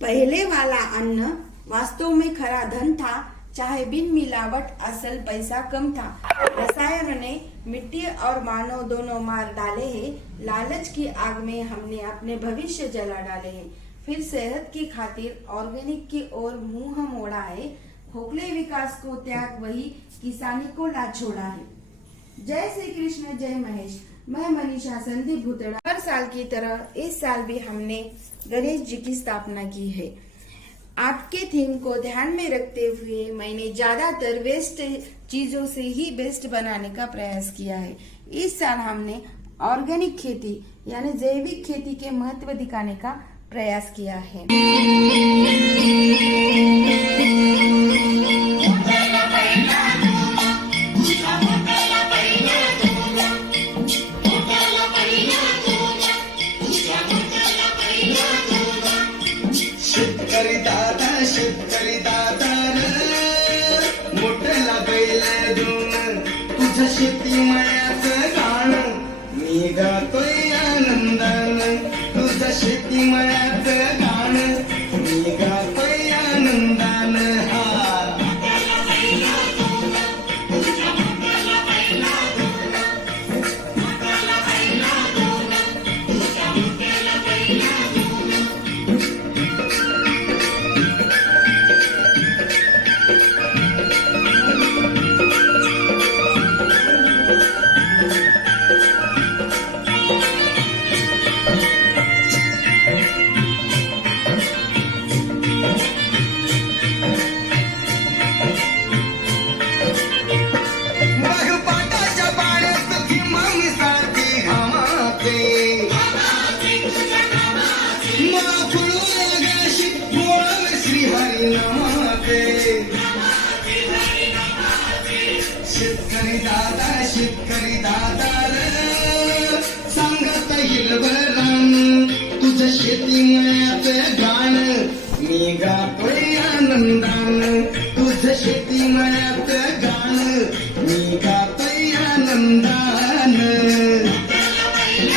पहले वाला अन्न वास्तव में खरा धन था, चाहे बिन मिलावट असल पैसा कम था। रसायन ने मिट्टी और मानव दोनों मार डाले हैं। लालच की आग में हमने अपने भविष्य जला डाले हैं। फिर सेहत की खातिर ऑर्गेनिक की ओर मुंह मोड़ा है। खोखले विकास को त्याग वही किसानी को लाज छोड़ा है। जय श्री कृष्ण, जय महेश। मैं मनीषा संदीप भूतड़ा। हर साल की तरह इस साल भी हमने गणेश जी की स्थापना की है। आपके थीम को ध्यान में रखते हुए मैंने ज्यादातर वेस्ट चीजों से ही बेस्ट बनाने का प्रयास किया है। इस साल हमने ऑर्गेनिक खेती यानी जैविक खेती के महत्व दिखाने का प्रयास किया है। शेतकरी दादा मोठला बैल दोन तुझं शेती मळ्याचं गाणं मी गातोय आनंदान। तुझं शेती मळ्याचं गाणं मी गातोय आनंदान। शेतकरी दादा सांगत हिरवरान तुझं शेती मळ्याचं गाणं मी गातोय आनंदान। तुझं शेती मळ्याचं